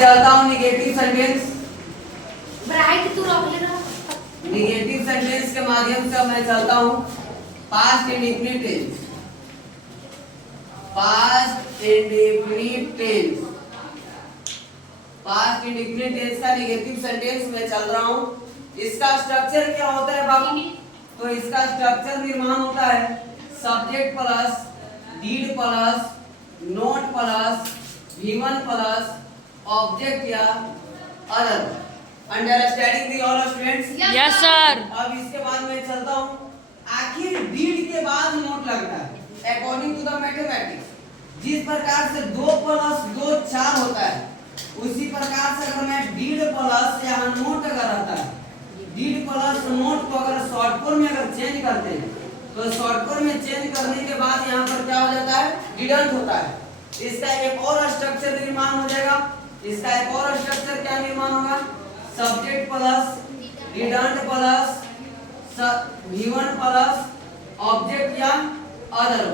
चलता हूँ negative sentence. तू निगेटिव सेंटेंस के माध्यम से मैं चलता हूँ past indefinite tense. Past indefinite tense, past indefinite tense का निगेटिव सेंटेंस में चल रहा हूँ। इसका स्ट्रक्चर क्या होता है बाबू? तो इसका स्ट्रक्चर निर्माण होता है subject plus did plus not plus V1 plus object या other. Understanding the all students? Yes sir. अब इसके बाद मैं चलता हूँ, आखिर डीड के बाद नोट लगता है अकॉर्डिंग टू द मैथमेटिक्स। जिस प्रकार से 2 प्लस 2 4 होता है, उसी प्रकार से अगर मैं डीड प्लस यहाँ नोट अगर रहता है, डीड प्लस नोट को अगर शॉर्ट फॉर्म में अगर चेंज करते हैं तो शॉर्ट फॉर्म में चेंज करने के बाद यहाँ पर क्या हो जाता है? डिडक्ट होता है। इसका एक और स्ट्रक्चर निर्माण हो जाएगा। इसका एक और स्ट्रक्चर क्या निर्माण होगा? Subject plus deduct plus V1 plus object या अदर।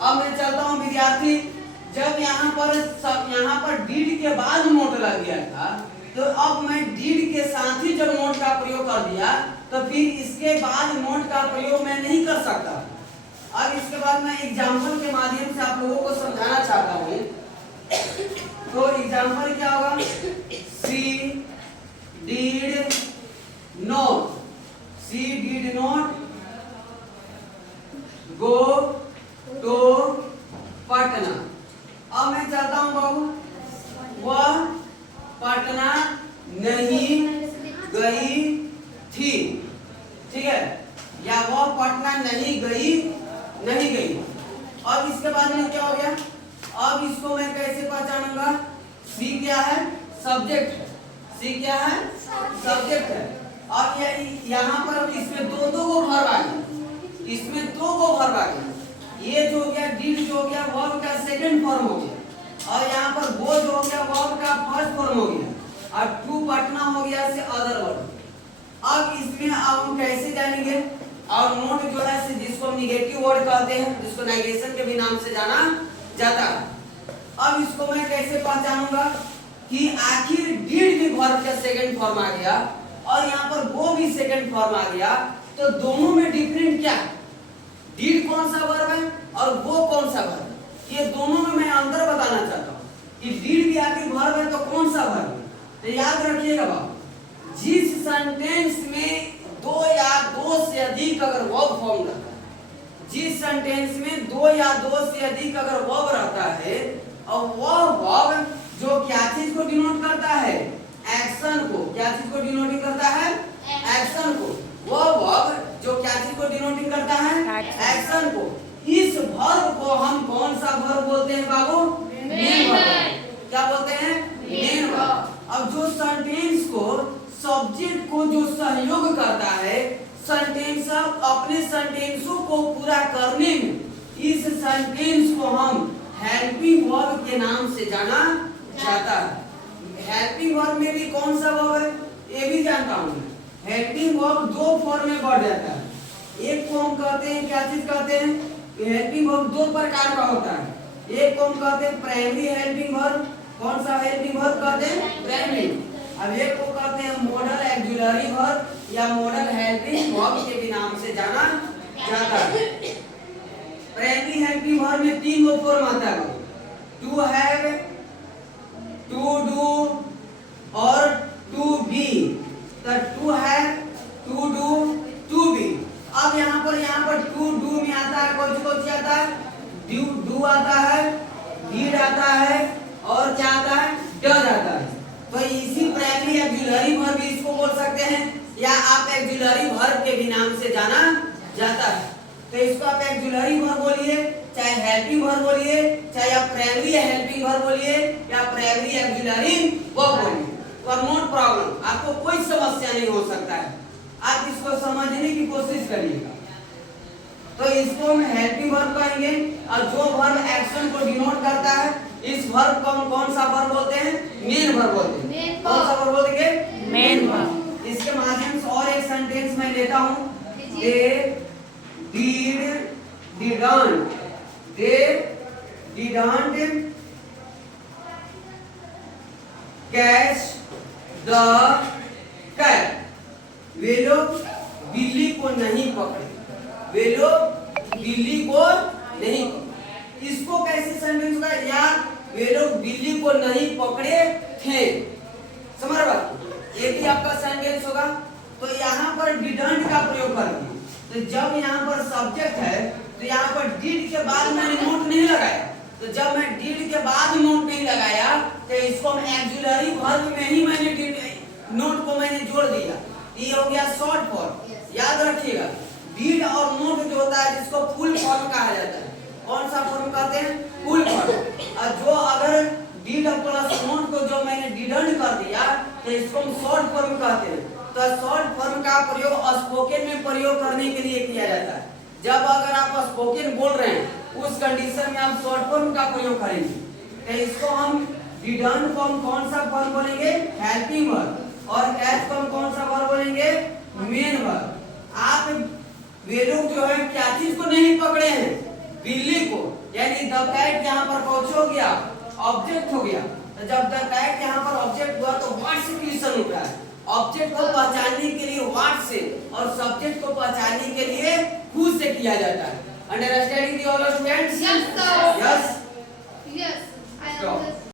अब मैं चलता हूँ विद्यार्थी, जब यहाँ पर डीड के बाद नोट लग गया था, तो अब मैं डीड के साथ ही जब नोट का प्रयोग कर दिया तो फिर इसके बाद नोट का प्रयोग मैं नहीं कर सकता। अब इसके बाद मैं एग्जाम्पल के माध्यम से आप लोगों को समझाना चाहता हूँ। तो एग्जाम्पल क्या होगा? She did not, she did not go to Patna. अब मैं चाहता हूँ बाबू, वह पटना नहीं गई थी, ठीक है, या वह पटना नहीं गई। अब इसके बाद में क्या हो गया? अब इसको मैं कैसे पहचानूंगा? सी क्या है? सब्जेक्ट है। सी क्या है? सब्जेक्ट है। अब यहाँ पर इसमें दो को वर्ब आ गया, इसमें 2 को वर्ब आ गया। ये जो हो गया डीड जो हो गया वर्ब का सेकंड फॉर्म हो गया, और यहाँ पर वो जो हो गया वर्ब का फर्स्ट फॉर्म हो गया, और टू पटना हो गया से अदर वर्ब। अब इसमें अब हम कैसे जानेंगे? और नोट जो है जिसको हम निगेटिव वर्ड कहते हैं, जिसको नेगेशन के भी नाम से जाना जाता है। अब इसको मैं कैसे पहचानूंगा कि आखिर डीड भी वर्ब का सेकंड फॉर्म आ गया और यहाँ पर वो भी सेकंड फॉर्म आ गया, तो दोनों में डिफरेंट क्या है? डीड कौन सा वर्ब है और वो कौन सा वर्ब है? ये दोनों में मैं अंतर बताना चाहता हूँ कि डीड भी आखिर वर्ब है तो कौन सा वर्ब है। तो याद रखिएगा बाबू, जिस सेंटेंस में 2 या 2 से अधिक अगर वर्ब फॉर्म रहता है, जिस सेंटेंस में 2 या 2 से अधिक अगर वर्ब रहता है, और वह वर्ब जो क्या चीज को डिनोट करता है? एक्शन को। क्या चीज को डिनोटिंग करता है? एक्शन को। वह वर्ब जो क्या चीज को डिनोटिंग करता है? एक्शन को। इस वर्ब को हम कौन सा वर्ब बोलते हैं बाबू? Main verb. क्या बोलते हैं? Main verb. अब जो सेंटेंस को सब्जेक्ट को जो सहयोग करता है सेंटेंस अपने सेंटेंसों को पूरा करने में, इस सेंटेंस को हम हेल्पिंग वर्ब के नाम से जाना जाता है। हेल्पिंग वर्ब में भी कौन सा वर्ब है ये भी जानता हूँ। हेल्पिंग वर्ब 2 फॉर्म में बढ़ जाता है। एक को हम कहते हैं, क्या चीज कहते हैं? हेल्पिंग वर्ब 2 प्रकार का होता है। एक को हम कहते हैं प्राइमरी हेल्पिंग वर्ब। कौन सा हेल्पिंग वर्ब कहते हैं? प्राइमरी। अब एक को कहते हैं मॉडल ऑक्सिलरी वर्ब या मॉडल हेल्पिंग वर्ब के भी नाम से जाना जाता है। प्राइमरी हेल्पिंग वर्ब में 3 गो फॉर्म आता है, टू हैव, टू डू और टू बी। तो to have, to do, to be. अब यहाँ पर टू डू में आता है कौन आता है? डू आता है, डीड आता है और क्या आता है? डज आता है। तो इसी प्राइमरी ऑक्सिलरी वर्ब इसको बोल सकते हैं, या आप ऑक्सिलरी वर्ब के भी नाम से जाना जाता है। तो इसको आप ऑक्सिलरी वर्ब बोलिए, चाहे हेल्पिंग वर्ब बोलिए, चाहे आप प्राइमरी हेल्पिंग वर्ब बोलिए, या प्राइमरी ऑक्सिलरी वर्ब बोलिए, और नोट प्रॉब्लम, आपको कोई समस्या नहीं हो सकता है। आप इसको समझने की कोशिश करिएगा। तो इसको हम हेल्पिंग वर्ब कहेंगे, और जो वर्ब एक्शन को डिनोट करता है, इस वर्ब को हम कौन सा वर्ब बोलते हैं? मेन वर्ब बोलते हैं। कौन सा वर्ब बोलेंगे? Main verb. इसके माध्यम से और एक सेंटेंस मैं लेता हूँ, they did didn't, they didn't catch the cat. वे लोग बिल्ली को नहीं पकड़े, वे लोग बिल्ली को नहीं पकड़े। इसको कैसे सेंटेंस होगा यार, वे लोग बिल्ली को नहीं पकड़े थे। समझ रहे हो? ये भी आपका सेंटेंस होगा। तो यहाँ पर डिडंट का प्रयोग कर दिए। तो जब यहाँ पर सब्जेक्ट है तो यहाँ पर डिड के बाद मैंने नोट नहीं लगाया। तो जब मैं डिड के बाद नोट नहीं लगाया तो इसको हम एक्सिलरी वर्ब में ही मैंने डिड नोट को मैंने जोड़ दिया। ये हो गया शॉर्ट फॉर्म। याद रखिएगा, डिड और नोट जो होता है जिसको फुल फॉर्म कहा जाता है। कौन सा फॉर्म कहते हैं? Full form. और जो अगर डिड प्लस नोट को जो मैंने डिडंट कर दिया तो इसको हम शॉर्ट फॉर्म कहते हैं। तो शॉर्ट फॉर्म का प्रयोग स्पोकन में प्रयोग करने के लिए किया जाता है। जब अगर आप स्पोकन बोल रहे हैं उस कंडीशन में आप शॉर्ट फॉर्म का प्रयोग करेंगे। तो इसको हम डिडंट को हम कौन सा फॉर्म बोलेंगे? Helping verb. और कैच को हम कौन सा वर्ब बोलेंगे? Main verb. आप वे लोग जो है क्या चीज को नहीं पकड़े हैं? बिल्ली को। यानी द कैट यहाँ पर पहुंच हो गया, ऑब्जेक्ट हो गया। तो जब द कैट यहाँ पर ऑब्जेक्ट हुआ तो व्हाट से क्वेश्चन उठा है। ऑब्जेक्ट को पहचानने के लिए व्हाट से और सब्जेक्ट को पहचानने के लिए हु से किया जाता है। Understanding the all students? Yes, sir. Yes Yes, I Stop. understand.